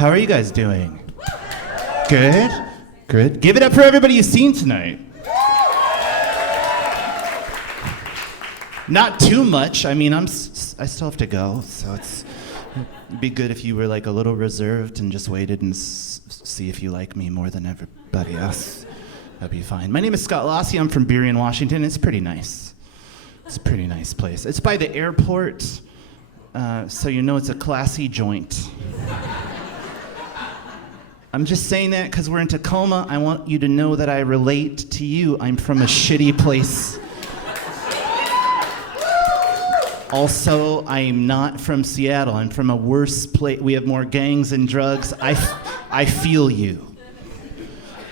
How are you guys doing? Good? Good. Give it up for everybody you've seen tonight. Not too much. I mean, I still have to go, so it'd be good if you were like a little reserved and just waited and see if you like me more than everybody else. That'd be fine. My name is Scott Losse. I'm from Burien, Washington. It's pretty nice. It's a pretty nice place. It's by the airport, so you know it's a classy joint. I'm just saying that because we're in Tacoma. I want you to know that I relate to you. I'm from a shitty place. Also, I'm not from Seattle. I'm from a worse place. We have more gangs and drugs. I feel you.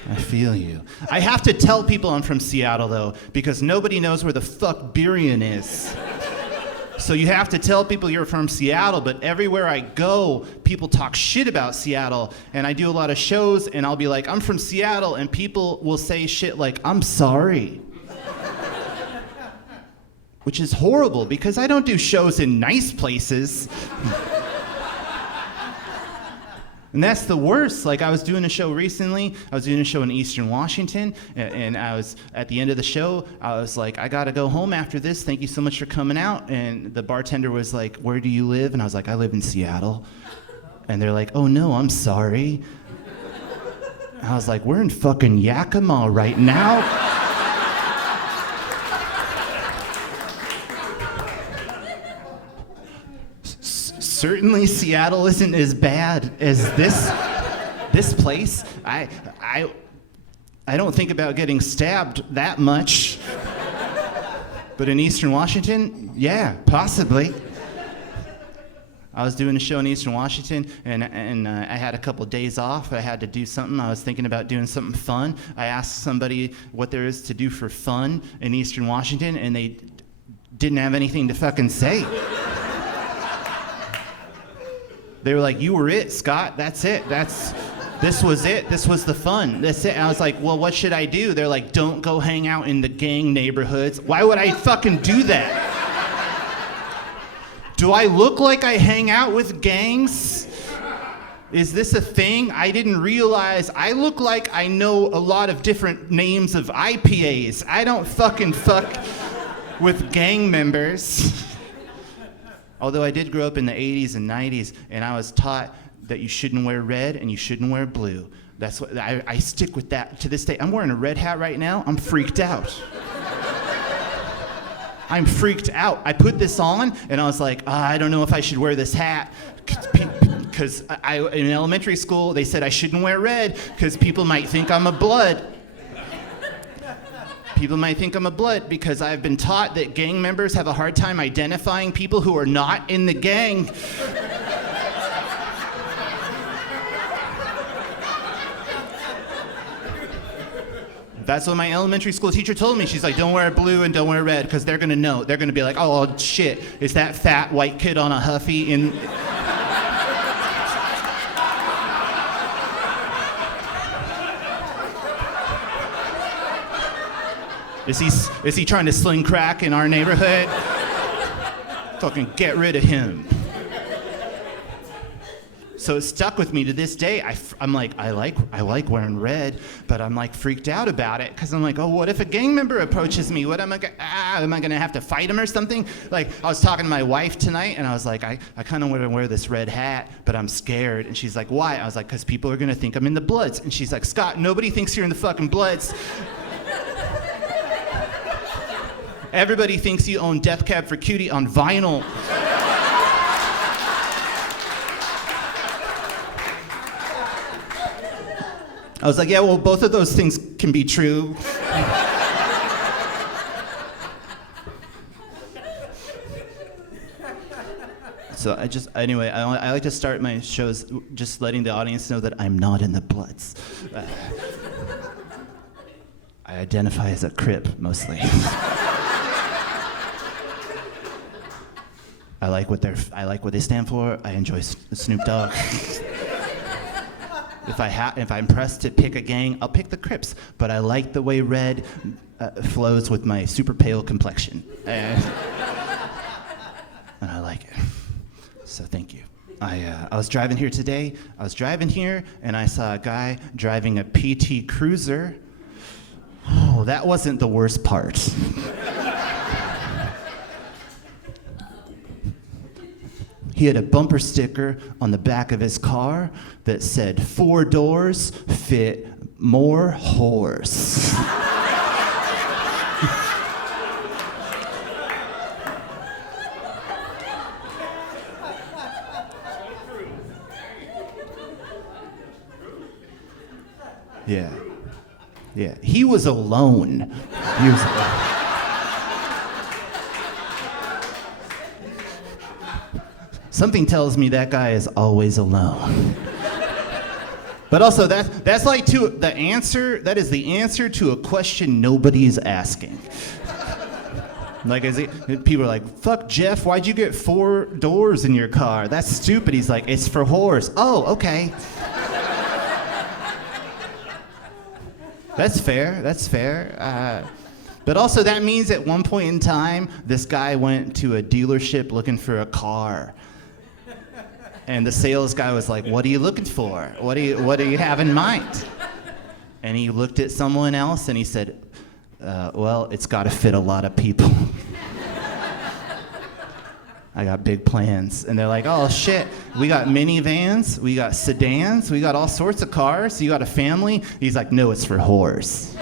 I feel you. I have to tell people I'm from Seattle, though, because nobody knows where the fuck Burien is. So you have to tell people you're from Seattle, but everywhere I go, people talk shit about Seattle, and I do a lot of shows, and I'll be like, I'm from Seattle, and people will say shit like, I'm sorry. Which is horrible, because I don't do shows in nice places. And that's the worst. Like, I was doing a show recently. I was doing a show in Eastern Washington, and I was, at the end of the show, I was like, I gotta go home after this. Thank you so much for coming out. And the bartender was like, where do you live? And I was like, I live in Seattle. And they're like, oh no, I'm sorry. I was like, we're in fucking Yakima right now. Certainly Seattle isn't as bad as this place. I don't think about getting stabbed that much. But in Eastern Washington, yeah, possibly. I was doing a show in Eastern Washington, and I had a couple of days off. I had to do something. I was thinking about doing something fun. I asked somebody what there is to do for fun in Eastern Washington, and they didn't have anything to fucking say. They were like, you were it, Scott. That's it. This was it. This was the fun. That's it. And I was like, well, what should I do? They're like, don't go hang out in the gang neighborhoods. Why would I fucking do that? Do I look like I hang out with gangs? Is this a thing? I didn't realize. I look like I know a lot of different names of IPAs. I don't fucking fuck with gang members. Although I did grow up in the 80s and 90s, and I was taught that you shouldn't wear red and you shouldn't wear blue. That's what I stick with that to this day. I'm wearing a red hat right now. I'm freaked out. I'm freaked out. I put this on, and I was like, I don't know if I should wear this hat. Because in elementary school, they said I shouldn't wear red because people might think I'm a blood. People might think I'm a blood because I've been taught that gang members have a hard time identifying people who are not in the gang. That's what my elementary school teacher told me. She's like, don't wear blue and don't wear red because they're going to know. They're going to be like, oh, shit, is that fat white kid on a Huffy in... Is he trying to sling crack in our neighborhood? Fucking get rid of him. So it stuck with me to this day. I'm like, I like wearing red, but I'm like freaked out about it because I'm like, oh, what if a gang member approaches me? What am I gonna have to fight him or something? Like, I was talking to my wife tonight, and I was like, I kind of want to wear this red hat, but I'm scared. And she's like, why? I was like, because people are gonna think I'm in the Bloods. And she's like, Scott, nobody thinks you're in the fucking Bloods. Everybody thinks you own Death Cab for Cutie on vinyl. I was like, yeah, well, both of those things can be true. So anyway, I like to start my shows just letting the audience know that I'm not in the Bloods. I identify as a Crip, mostly. I like what they stand for. I enjoy Snoop Dogg. If I'm pressed to pick a gang, I'll pick the Crips. But I like the way red flows with my super pale complexion, and I like it. So thank you. I was driving here today. I was driving here, and I saw a guy driving a PT Cruiser. Oh, that wasn't the worst part. He had a bumper sticker on the back of his car that said, 4 doors fit more horse. Yeah. Yeah. He was alone. He was alone. Something tells me that guy is always alone. But also that's like that is the answer to a question nobody's asking. Like people are like, fuck Jeff, why'd you get 4 doors in your car? That's stupid. He's like, it's for whores. Oh, okay. That's fair. But also that means at one point in time, this guy went to a dealership looking for a car. And the sales guy was like, what are you looking for? What do you have in mind? And he looked at someone else and he said, well, it's got to fit a lot of people. I got big plans. And they're like, oh shit, we got minivans, we got sedans, we got all sorts of cars. You got a family? He's like, no, it's for whores.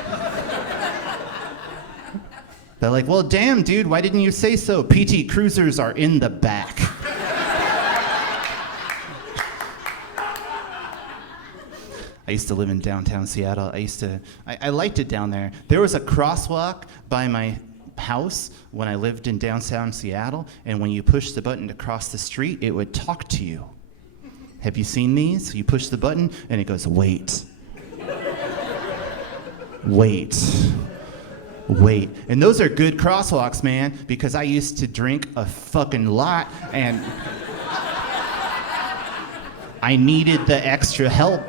They're like, well, damn, dude, why didn't you say so? PT Cruisers are in the back. I used to live in downtown Seattle. I liked it down there. There was a crosswalk by my house when I lived in downtown Seattle, and when you push the button to cross the street, it would talk to you. Have you seen these? You push the button, and it goes, wait. Wait. Wait. And those are good crosswalks, man, because I used to drink a fucking lot, and I needed the extra help.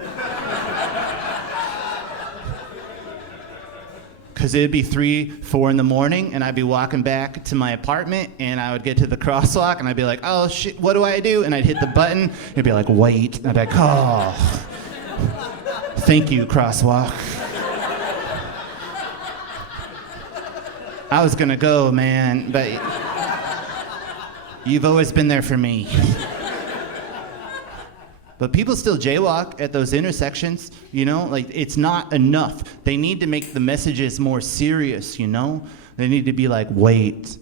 Because it'd be 3, 4 in the morning, and I'd be walking back to my apartment, and I would get to the crosswalk, and I'd be like, oh shit, what do I do? And I'd hit the button, and it'd be like, wait. And I'd be like, oh, thank you, crosswalk. I was gonna go, man, but you've always been there for me. But people still jaywalk at those intersections, you know? Like, it's not enough. They need to make the messages more serious, you know? They need to be like, wait.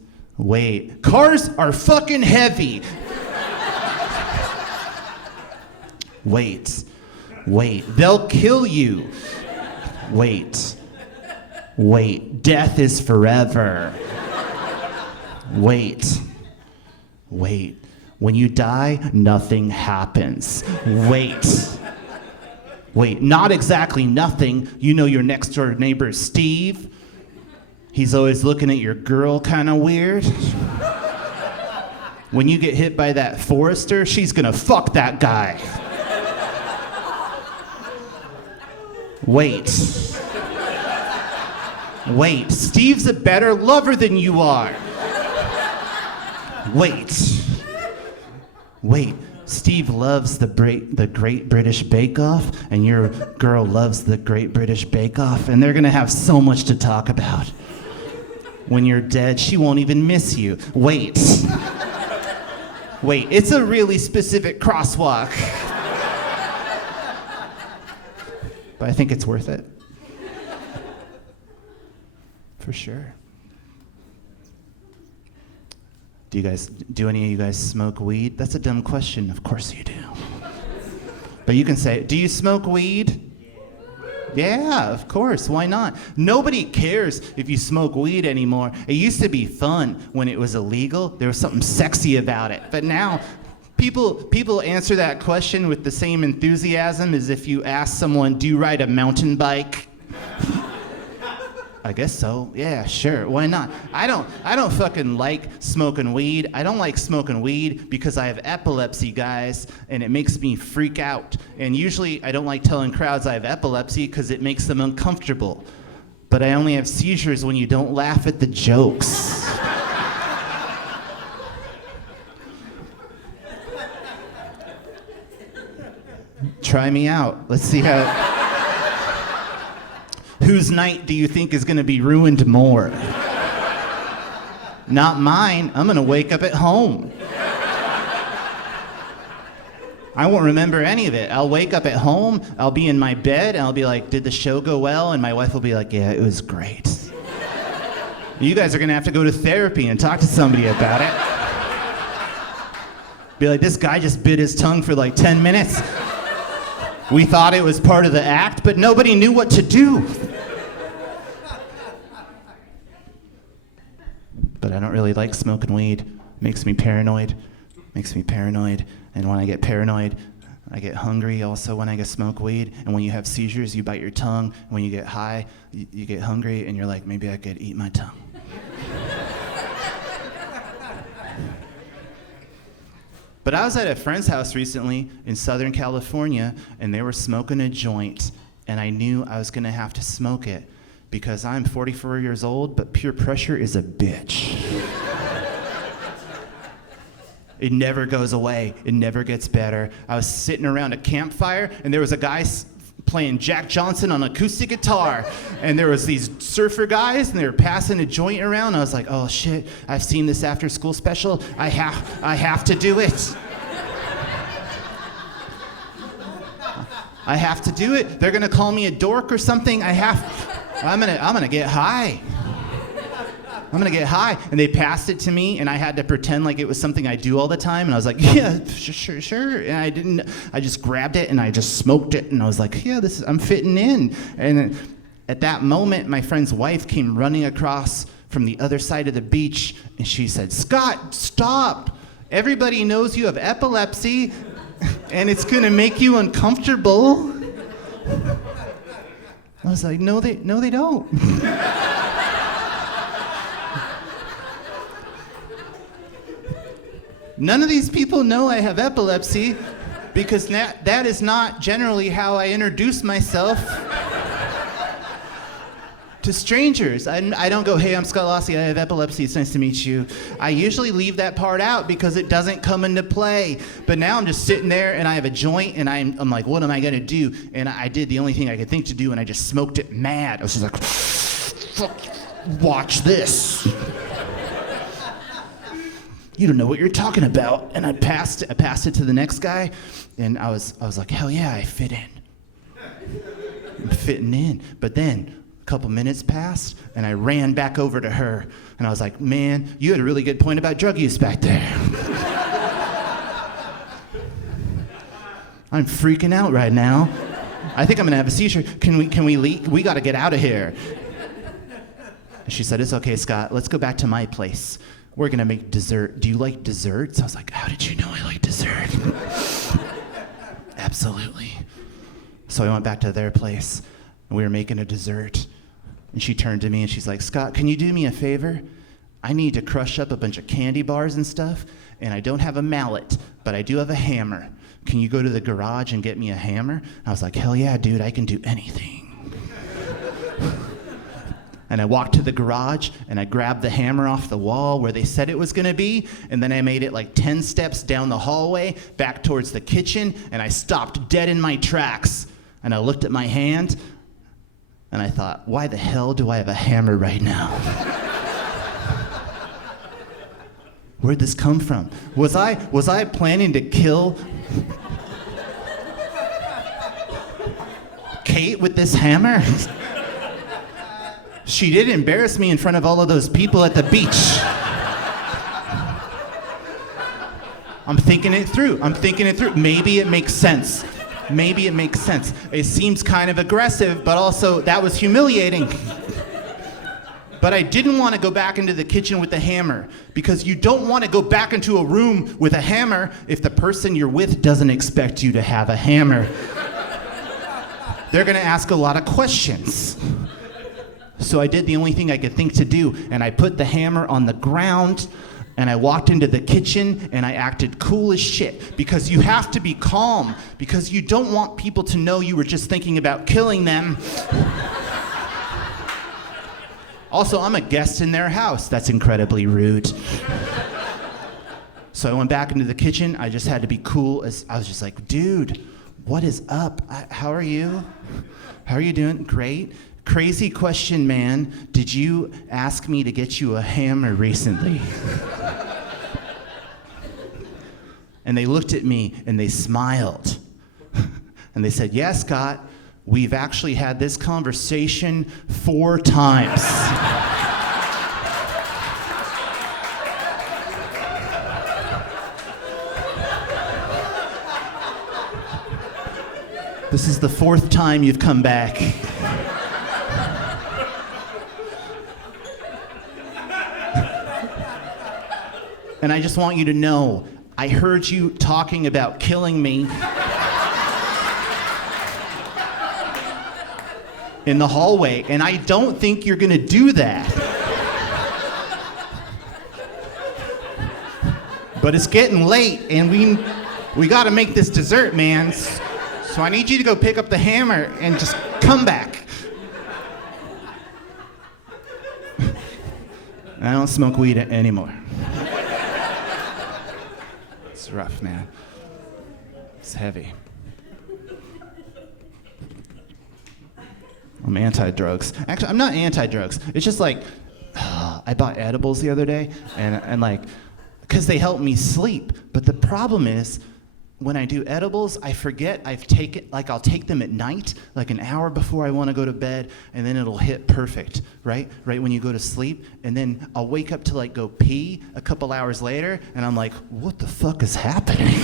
Cars are fucking heavy. Wait. They'll kill you. Wait. Death is forever. Wait. When you die, nothing happens. Wait, not exactly nothing. You know your next door neighbor, Steve? He's always looking at your girl kind of weird. When you get hit by that Forester, she's gonna fuck that guy. Wait, Steve's a better lover than you are. Wait, Steve loves the Great British Bake Off, and your girl loves the Great British Bake Off, and they're gonna have so much to talk about. When you're dead, she won't even miss you. Wait, it's a really specific crosswalk. But I think it's worth it. For sure. Do any of you guys smoke weed? That's a dumb question. Of course you do. But you can say, do you smoke weed? Yeah, of course. Why not? Nobody cares if you smoke weed anymore. It used to be fun when it was illegal. There was something sexy about it. But now, people answer that question with the same enthusiasm as if you ask someone, do you ride a mountain bike? I guess so. Yeah, sure. Why not? I don't fucking like smoking weed. I don't like smoking weed because I have epilepsy, guys, and it makes me freak out. And usually I don't like telling crowds I have epilepsy because it makes them uncomfortable. But I only have seizures when you don't laugh at the jokes. try me out. Let's see how. Whose night do you think is going to be ruined more? Not mine. I'm going to wake up at home. I won't remember any of it. I'll wake up at home, I'll be in my bed, and I'll be like, did the show go well? And my wife will be like, yeah, it was great. You guys are going to have to go to therapy and talk to somebody about it. Be like, this guy just bit his tongue for like 10 minutes. We thought it was part of the act, but nobody knew what to do. But I don't really like smoking weed. Makes me paranoid. And when I get paranoid, I get hungry also when I smoke weed. And when you have seizures, you bite your tongue. And when you get high, you get hungry, and you're like, maybe I could eat my tongue. But I was at a friend's house recently in Southern California, and they were smoking a joint. And I knew I was going to have to smoke it because I'm 44 years old, but peer pressure is a bitch. It never goes away. It never gets better. I was sitting around a campfire, and there was a guy playing Jack Johnson on acoustic guitar. And there was these surfer guys, and they were passing a joint around. I was like, oh shit, I've seen this after school special. I have to do it. I have to do it. They're gonna call me a dork or something. I'm gonna get high. I'm gonna get high. And they passed it to me, and I had to pretend like it was something I do all the time. And I was like, yeah, sure. And I just grabbed it and I just smoked it. And I was like, yeah, I'm fitting in. And at that moment, my friend's wife came running across from the other side of the beach, and she said, Scott, stop. Everybody knows you have epilepsy, and it's gonna make you uncomfortable. I was like, no, they don't. None of these people know I have epilepsy because that is not generally how I introduce myself to strangers. I don't go, hey, I'm Scott Losse, I have epilepsy, it's nice to meet you. I usually leave that part out because it doesn't come into play. But now I'm just sitting there and I have a joint and I'm like, what am I gonna do? And I did the only thing I could think to do, and I just smoked it mad. I was just like, fuck, watch this. You don't know what you're talking about. And I passed it to the next guy, and I was like, hell yeah, I fit in. I'm fitting in. But then a couple minutes passed, and I ran back over to her, and I was like, man, you had a really good point about drug use back there. I'm freaking out right now. I think I'm gonna have a seizure. Can we leave? We gotta get out of here. And she said, it's okay, Scott, let's go back to my place. We're gonna make dessert. Do you like desserts? I was like, how did you know I like dessert? Absolutely. So I went back to their place, and we were making a dessert. And she turned to me and she's like, Scott, can you do me a favor? I need to crush up a bunch of candy bars and stuff, and I don't have a mallet, but I do have a hammer. Can you go to the garage and get me a hammer? And I was like, hell yeah, dude, I can do anything. And I walked to the garage, and I grabbed the hammer off the wall where they said it was gonna be, and then I made it like 10 steps down the hallway, back towards the kitchen, and I stopped dead in my tracks. And I looked at my hand, and I thought, why the hell do I have a hammer right now? Where'd this come from? Was I planning to kill Kate with this hammer? She did embarrass me in front of all of those people at the beach. I'm thinking it through. Maybe it makes sense. It seems kind of aggressive, but also that was humiliating. But I didn't want to go back into the kitchen with the hammer, because you don't want to go back into a room with a hammer if the person you're with doesn't expect you to have a hammer. They're gonna ask a lot of questions. So I did the only thing I could think to do, and I put the hammer on the ground, and I walked into the kitchen, and I acted cool as shit, because you have to be calm, because you don't want people to know you were just thinking about killing them. Also, I'm a guest in their house. That's incredibly rude. So I went back into the kitchen. I just had to be cool. I was just like, dude, what is up? How are you? How are you doing? Great. Crazy question, man. Did you ask me to get you a hammer recently? And they looked at me and they smiled. And they said, yeah, Scott, we've actually had this conversation 4 times. This is the 4th time you've come back. And I just want you to know, I heard you talking about killing me in the hallway, and I don't think you're gonna do that. But it's getting late, and we gotta make this dessert, man. So I need you to go pick up the hammer and just come back. I don't smoke weed anymore. It's rough, man. It's heavy. I'm anti-drugs. Actually, I'm not anti-drugs. It's just like, I bought edibles the other day, and like, because they help me sleep. But the problem is, when I do edibles, I forget I'll take them at night, like an hour before I want to go to bed, and then it'll hit perfect, right? Right when you go to sleep, and then I'll wake up to like go pee a couple hours later, and I'm like, what the fuck is happening?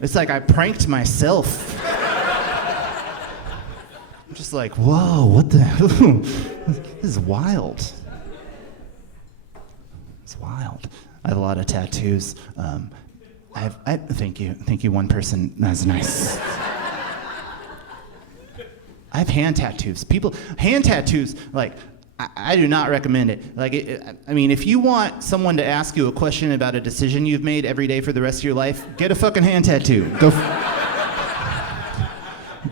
It's like I pranked myself. I'm just like, whoa, what the this is wild. It's wild. I have a lot of tattoos. Thank you, one person. That's nice. I have hand tattoos. Hand tattoos, like, I do not recommend it. Like, I mean, if you want someone to ask you a question about a decision you've made every day for the rest of your life, get a fucking hand tattoo.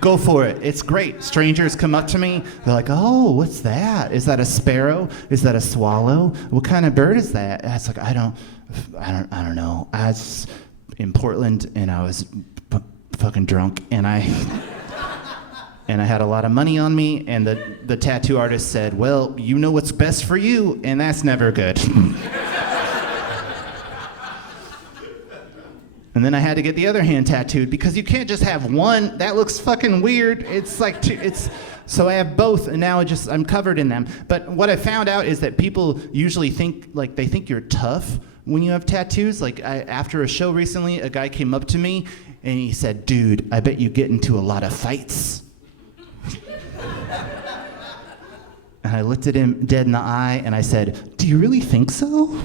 Go for it. It's great. Strangers come up to me. They're like, oh, what's that? Is that a sparrow? Is that a swallow? What kind of bird is that? And it's like, I don't know. I was in Portland and I was fucking drunk and I had a lot of money on me, and the tattoo artist said, well, you know what's best for you, and that's never good. And then I had to get the other hand tattooed because you can't just have one. That looks fucking weird. It's like so I have both, and now I'm covered in them. But what I found out is that people usually think you're tough when you have tattoos. Like after a show recently, a guy came up to me and he said, dude, I bet you get into a lot of fights. And I looked at him dead in the eye and I said, do you really think so?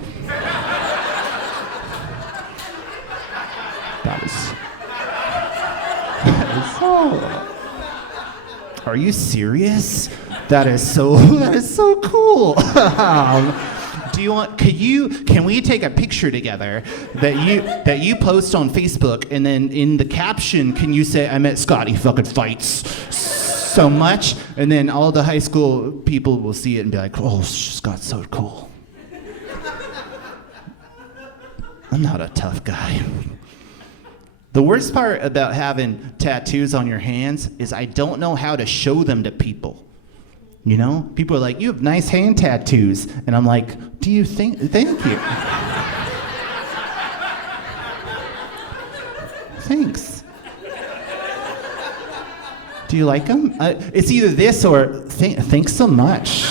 That is so. Are you serious? That is so cool. Can we take a picture together that you post on Facebook, and then in the caption can you say, I met Scott, he fucking fights so much, and then all the high school people will see it and be like, oh, Scott's so cool. I'm not a tough guy. The worst part about having tattoos on your hands is I don't know how to show them to people. You know? People are like, you have nice hand tattoos. And I'm like, thank you. Thanks. Do you like them? It's either this or thanks so much.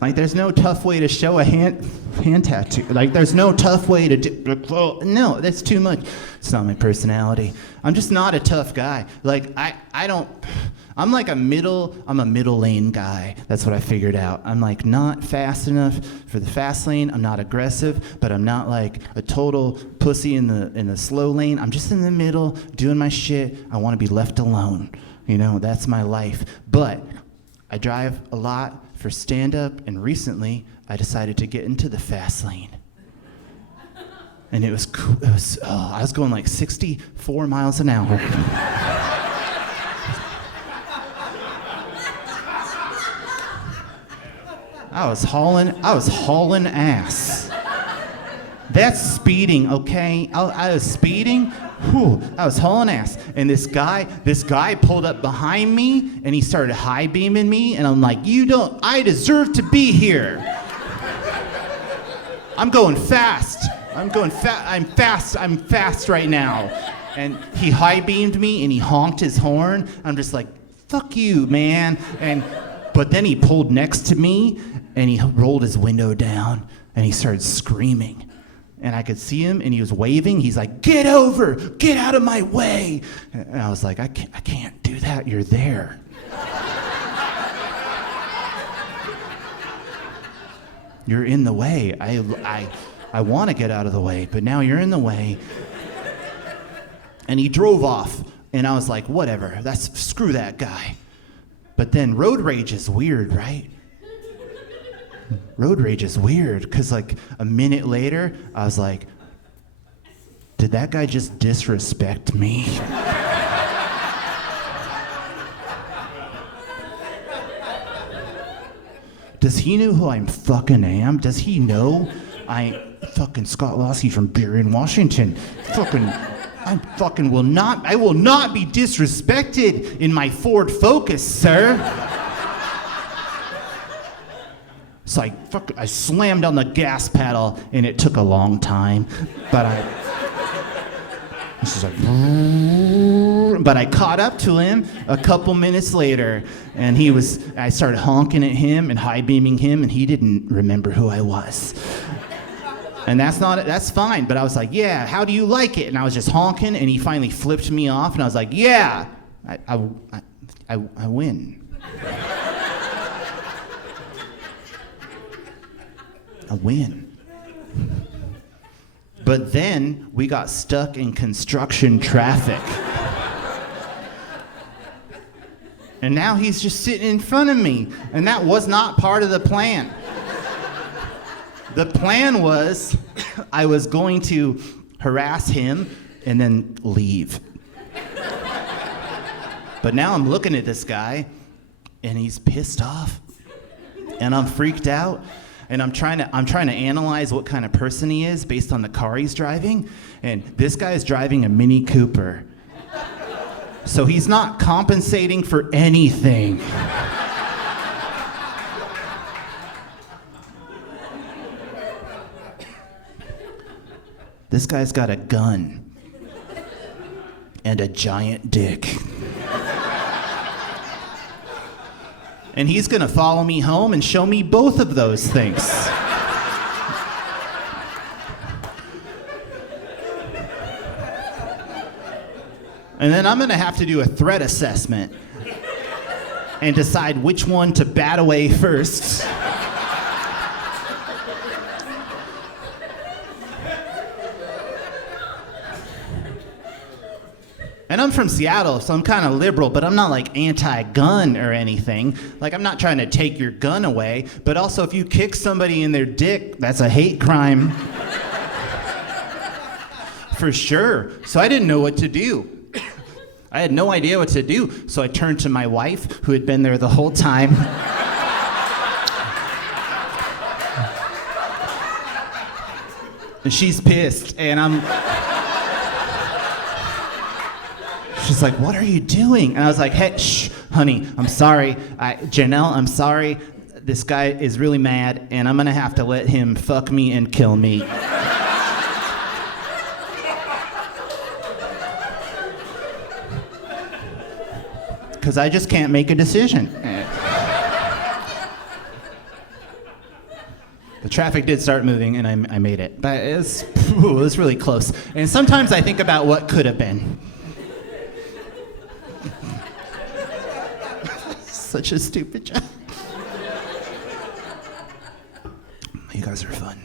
Like, there's no tough way to show a hand tattoo. Like, there's no tough way to do. No, that's too much. It's not my personality. I'm just not a tough guy. Like, I'm a middle lane guy. That's what I figured out. I'm like not fast enough for the fast lane. I'm not aggressive, but I'm not like a total pussy in the slow lane. I'm just in the middle, doing my shit. I want to be left alone. You know, that's my life. But I drive a lot for stand-up, and recently I decided to get into the fast lane. And it was cool. I was going like 64 miles an hour. I was hauling ass. That's speeding, okay? I was speeding. Whew, I was hauling ass. And this guy pulled up behind me and he started high beaming me. And I'm like, I deserve to be here. I'm going fast. I'm fast right now. And he high beamed me and he honked his horn. I'm just like, fuck you, man. But then he pulled next to me and he rolled his window down and he started screaming. And I could see him and he was waving. He's like, get over, get out of my way. And I was like, I can't do that, you're there. You're in the way. I want to get out of the way, but now you're in the way. And he drove off and I was like, whatever, screw that guy. But then road rage is weird, right? Road rage is weird, because like a minute later, I was like, did that guy just disrespect me? Does he know who I fucking am? Does he know I fucking Scott Losse from Burien, Washington? I will not be disrespected in my Ford Focus, sir. So I slammed on the gas pedal, and it took a long time, but I caught up to him a couple minutes later, and I started honking at him and high beaming him, and he didn't remember who I was. And that's fine, but I was like, yeah, how do you like it? And I was just honking, and he finally flipped me off, and I was like, yeah, I win. A win. But then we got stuck in construction traffic. And now he's just sitting in front of me. And that was not part of the plan. The plan was I was going to harass him and then leave. But now I'm looking at this guy and he's pissed off. And I'm freaked out. And I'm trying to analyze what kind of person he is based on the car he's driving. And this guy is driving a Mini Cooper. So he's not compensating for anything. This guy's got a gun and a giant dick. And he's gonna follow me home and show me both of those things. And then I'm gonna have to do a threat assessment and decide which one to bat away first. And I'm from Seattle, so I'm kind of liberal, but I'm not like anti-gun or anything. Like, I'm not trying to take your gun away, but also if you kick somebody in their dick, that's a hate crime. For sure. So I didn't know what to do. I had no idea what to do. So I turned to my wife, who had been there the whole time. And she's pissed, and she's like, what are you doing? And I was like, hey, shh, honey, I'm sorry. Janelle, I'm sorry. This guy is really mad, and I'm gonna have to let him fuck me and kill me. Because I just can't make a decision. The traffic did start moving, and I made it. But it was really close. And sometimes I think about what could have been. Such a stupid joke. You guys are fun.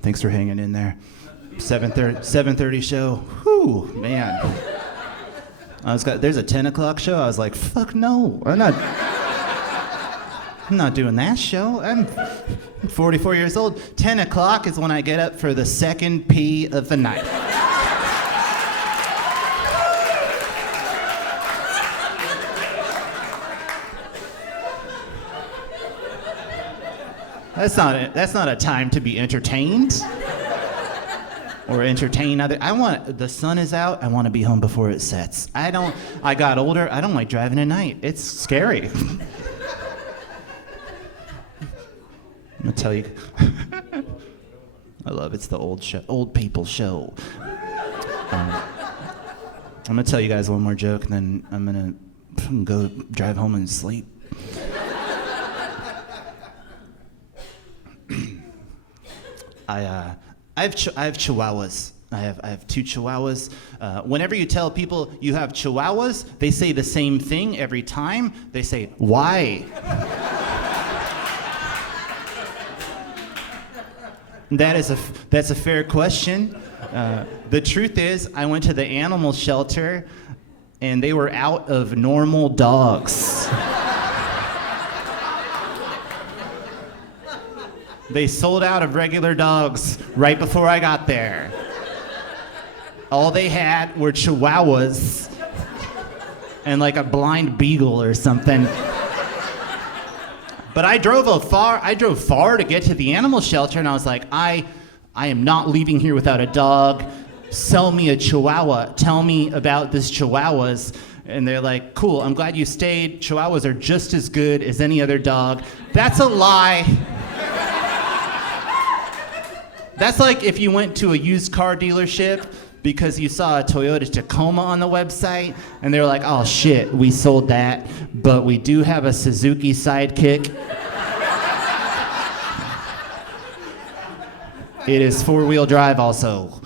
Thanks for hanging in there. 7:30 show. Whew, man. There's a 10 o'clock show. I was like, fuck no. I'm not doing that show. I'm 44 years old. 10 o'clock is when I get up for the second pee of the night. That's not a time to be entertained or entertain other. The sun is out. I want to be home before it sets. I got older. I don't like driving at night. It's scary. I'm gonna tell you. I love it's the old people show. I'm gonna tell you guys one more joke, and then I'm gonna go drive home and sleep. I have Chihuahuas. I have 2 Chihuahuas. Whenever you tell people you have Chihuahuas, they say the same thing every time. They say, "Why?" That's a fair question. The truth is, I went to the animal shelter, and they were out of normal dogs. They sold out of regular dogs right before I got there. All they had were Chihuahuas and like a blind beagle or something. But I drove far to get to the animal shelter, and I was like, I am not leaving here without a dog. Sell me a Chihuahua. Tell me about this Chihuahuas. And they're like, cool, I'm glad you stayed. Chihuahuas are just as good as any other dog. That's a lie. That's like if you went to a used car dealership because you saw a Toyota Tacoma on the website, and they were like, oh shit, we sold that, but we do have a Suzuki Sidekick. It is 4-wheel drive also.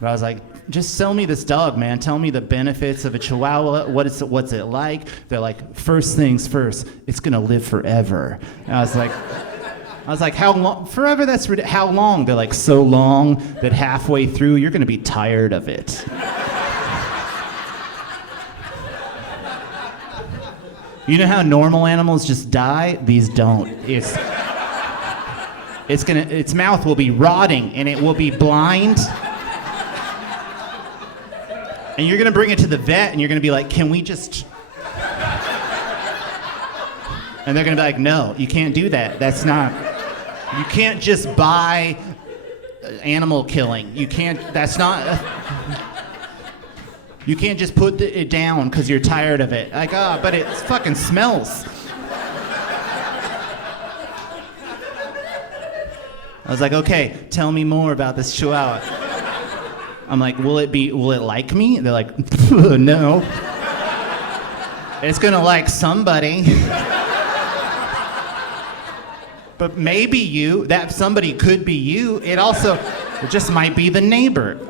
But I was like, just sell me this dog, man. Tell me the benefits of a Chihuahua. What's it like? They're like, first things first, it's gonna live forever. And I was like, how long? Forever, that's how long? They're like, so long that halfway through, you're gonna be tired of it. You know how normal animals just die? These don't. Its mouth will be rotting, and it will be blind. And you're gonna bring it to the vet, and you're gonna be like, can we just... And they're gonna be like, no, you can't do that. That's not... You can't just buy animal killing. You can't, that's not... You can't just put it down because you're tired of it. Like, but it fucking smells. I was like, okay, tell me more about this Chihuahua. I'm like, will it like me? They're like, no. It's gonna like somebody. But maybe you, that somebody could be you. It just might be the neighbor.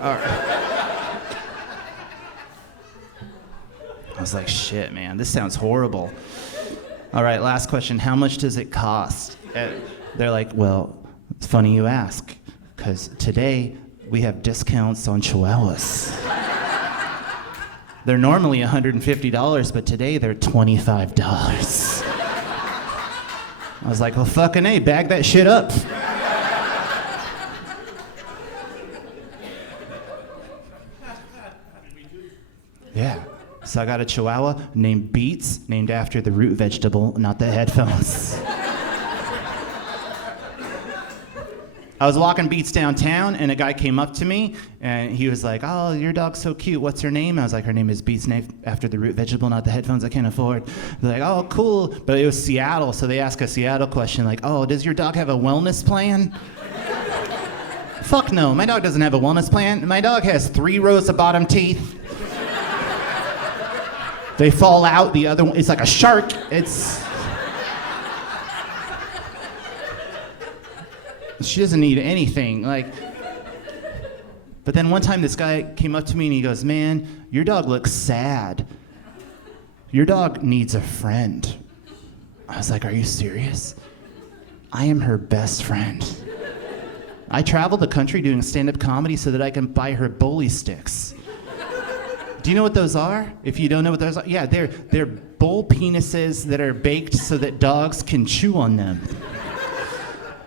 I was like, shit, man, this sounds horrible. All right, last question. How much does it cost? They're like, well, it's funny you ask, because today we have discounts on Chihuahuas. They're normally $150, but today they're $25. I was like, well, fucking A, bag that shit up. Yeah. So I got a Chihuahua named Beats, named after the root vegetable, not the headphones. I was walking Beats downtown, and a guy came up to me, and he was like, oh, your dog's so cute. What's her name? I was like, her name is Beats, named after the root vegetable, not the headphones I can't afford. They're like, oh, cool. But it was Seattle, so they ask a Seattle question, like, oh, does your dog have a wellness plan? Fuck no, my dog doesn't have a wellness plan. My dog has 3 rows of bottom teeth. They fall out, the other one, it's like a shark. She doesn't need anything, like. But then one time this guy came up to me and he goes, man, your dog looks sad. Your dog needs a friend. I was like, are you serious? I am her best friend. I travel the country doing stand-up comedy so that I can buy her bully sticks. Do you know what those are? If you don't know what those are, yeah, they're bull penises that are baked so that dogs can chew on them.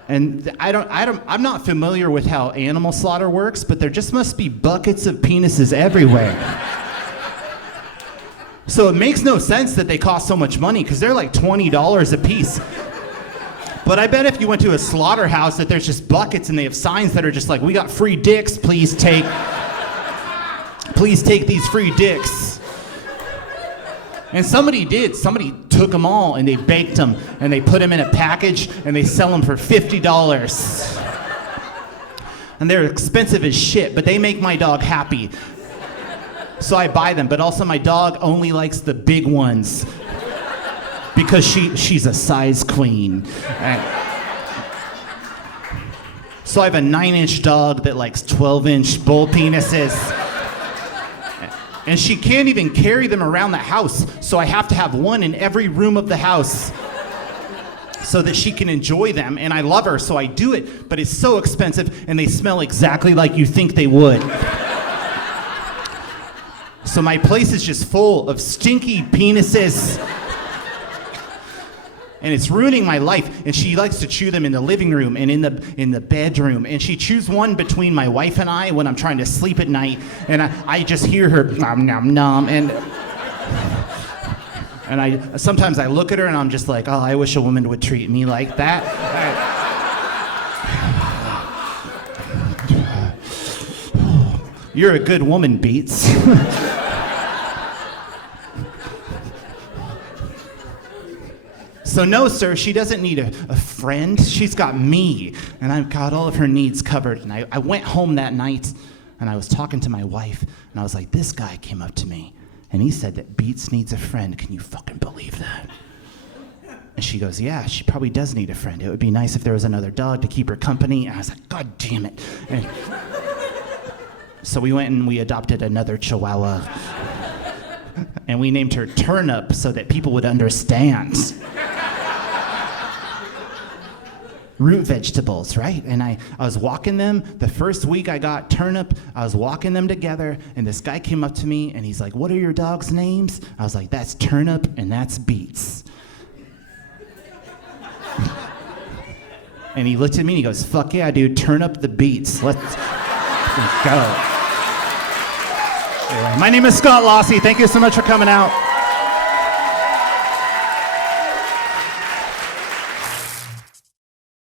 And I'm not familiar with how animal slaughter works, but there just must be buckets of penises everywhere. So it makes no sense that they cost so much money, because they're like $20 a piece. But I bet if you went to a slaughterhouse that there's just buckets and they have signs that are just like, we got free dicks, please take these free dicks. And somebody took them all and they baked them and they put them in a package and they sell them for $50. And they're expensive as shit, but they make my dog happy. So I buy them, but also my dog only likes the big ones because she's a size queen. So I have a 9-inch dog that likes 12-inch bull penises. And she can't even carry them around the house, so I have to have one in every room of the house so that she can enjoy them. And I love her, so I do it, but it's so expensive and they smell exactly like you think they would. So my place is just full of stinky penises. And it's ruining my life. And she likes to chew them in the living room and in the bedroom. And she chews one between my wife and I when I'm trying to sleep at night. And I just hear her nom nom nom. And sometimes I look at her and I'm just like, oh, I wish a woman would treat me like that. You're a good woman, Beats. So no, sir, she doesn't need a friend. She's got me, and I've got all of her needs covered. And I went home that night, and I was talking to my wife, and I was like, this guy came up to me, and he said that Beats needs a friend. Can you fucking believe that? And she goes, yeah, she probably does need a friend. It would be nice if there was another dog to keep her company. And I was like, God damn it. And so we went and we adopted another Chihuahua, and we named her Turnip so that people would understand. Root vegetables, right? And I was walking them. The first week I got Turnip, I was walking them together, and this guy came up to me, and he's like, what are your dogs' names? I was like, that's Turnip, and that's Beats. And he looked at me, and he goes, fuck yeah, dude, turn up the beats. Let's go. Anyway, my name is Scott Losse. Thank you so much for coming out.